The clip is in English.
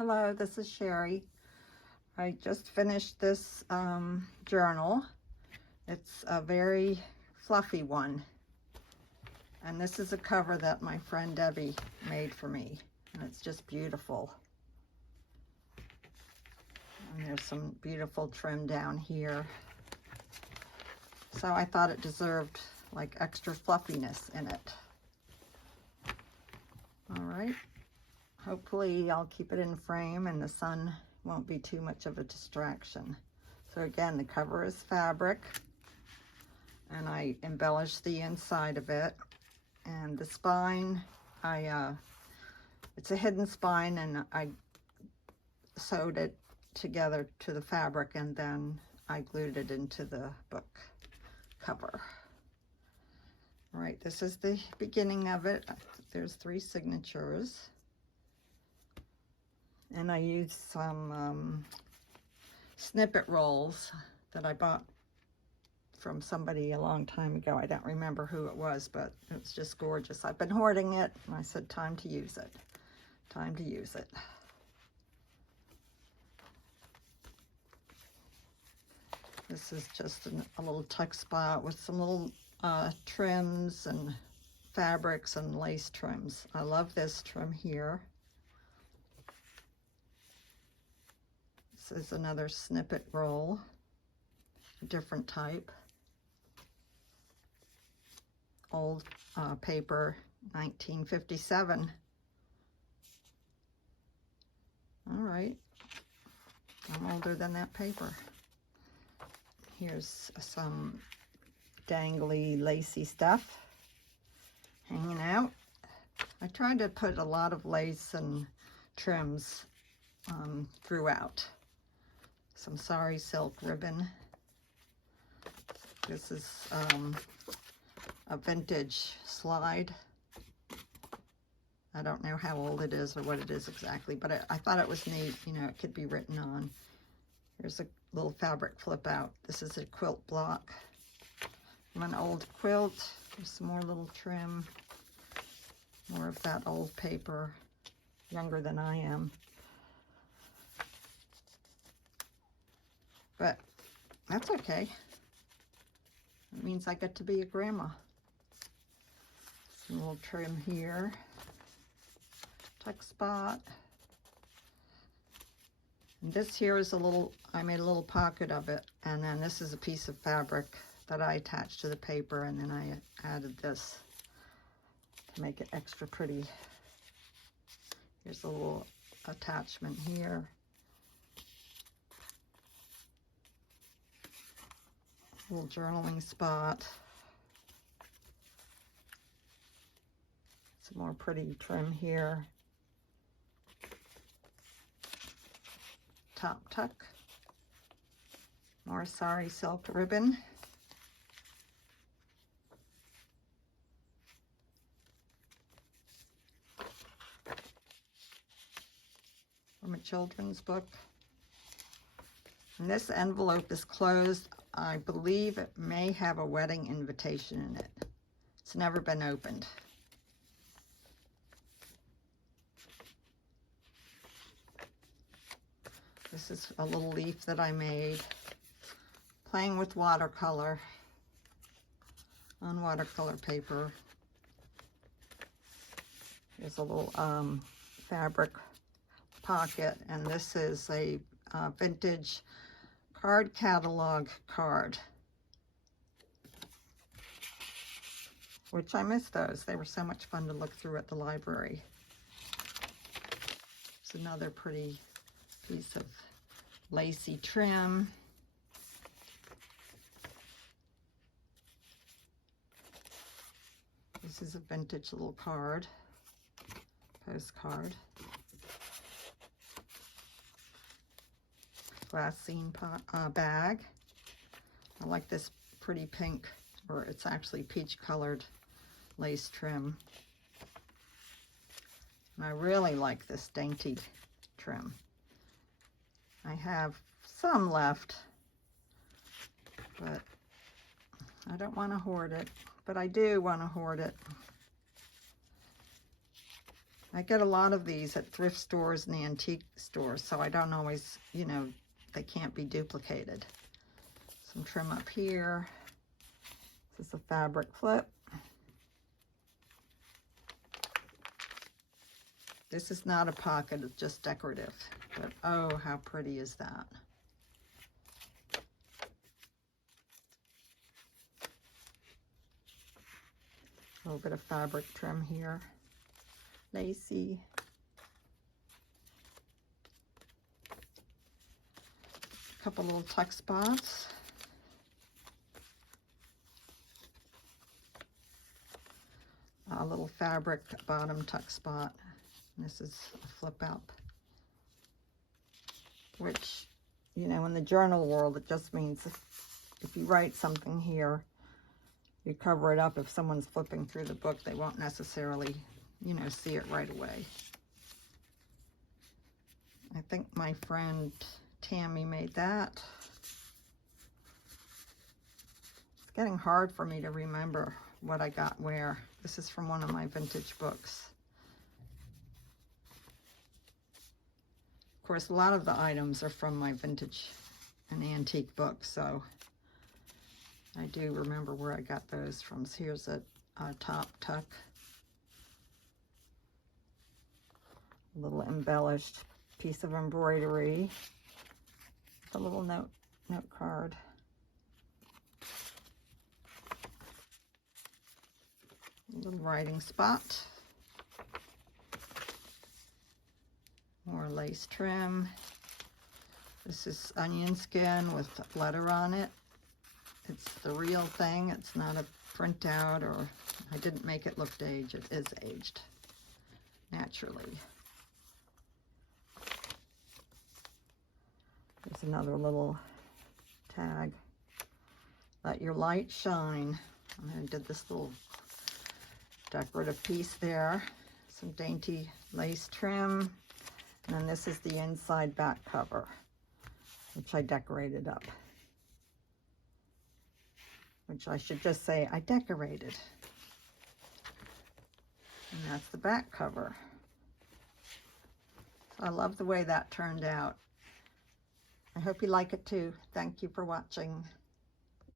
Hello, this is Sherry. I just finished this journal. It's a very fluffy one. And this is a cover that my friend Debbie made for me. And it's just beautiful. And there's some beautiful trim down here. So I thought it deserved like extra fluffiness in it. All right. Hopefully I'll keep it in frame and the sun won't be too much of a distraction. So again, the cover is fabric and I embellished the inside of it. And the spine, it's a hidden spine, and I sewed it together to the fabric and then I glued it into the book cover. All right, this is the beginning of it. There's 3 signatures. And I used some snippet rolls that I bought from somebody a long time ago. I don't remember who it was, but it's just gorgeous. I've been hoarding it, and I said, time to use it. Time to use it. This is just a little tuck spot with some little trims and fabrics and lace trims. I love this trim here. This is another snippet roll, a different type. Old paper, 1957. All right, I'm older than that paper. Here's some dangly, lacy stuff hanging out. I tried to put a lot of lace and trims throughout. Some sari silk ribbon. This is a vintage slide. I don't know how old it is or what it is exactly, but I thought it was neat. You know, it could be written on. Here's a little fabric flip out. This is a quilt block from an old quilt. There's some more little trim. More of that old paper, younger than I am. But that's okay. It means I get to be a grandma. Some little trim here. Tuck spot. And this here is a little, I made a little pocket of it. And then this is a piece of fabric that I attached to the paper. And then I added this to make it extra pretty. Here's a little attachment here. Little journaling spot. Some more pretty trim here. Top tuck. More sari silk ribbon. From a children's book. And this envelope is closed. I believe it may have a wedding invitation in it. It's never been opened. This is a little leaf that I made, playing with watercolor, on watercolor paper. There's a little fabric pocket, and this is a vintage card catalog card, which I miss those. They were so much fun to look through at the library. It's another pretty piece of lacy trim. This is a vintage little card, postcard. Glassine bag. I like this pretty pink, or it's actually peach colored lace trim. And I really like this dainty trim. I have some left, but I don't want to hoard it, but I do want to hoard it. I get a lot of these at thrift stores and antique stores, so I don't always, you know, they can't be duplicated. Some trim up here. This is a fabric flip. This is not a pocket, it's just decorative. But oh, how pretty is that? A little bit of fabric trim here. Lacy. A couple little tuck spots. A little fabric bottom tuck spot. And this is a flip up. Which, you know, in the journal world, it just means if you write something here, you cover it up. If someone's flipping through the book, they won't necessarily, you know, see it right away. I think my friend Tammy made that. It's getting hard for me to remember what I got where. This is from one of my vintage books. Of course, a lot of the items are from my vintage and antique books, so I do remember where I got those from. So here's a top tuck. A little embellished piece of embroidery. A little note card. A little writing spot. More lace trim. This is onion skin with letter on it. It's the real thing. It's not a printout, or I didn't make it look aged. It is aged naturally. There's another little tag. Let your light shine. I did this little decorative piece there. Some dainty lace trim. And then this is the inside back cover, which I decorated up. Which I should just say I decorated. And that's the back cover. So I love the way that turned out. I hope you like it too. Thank you for watching.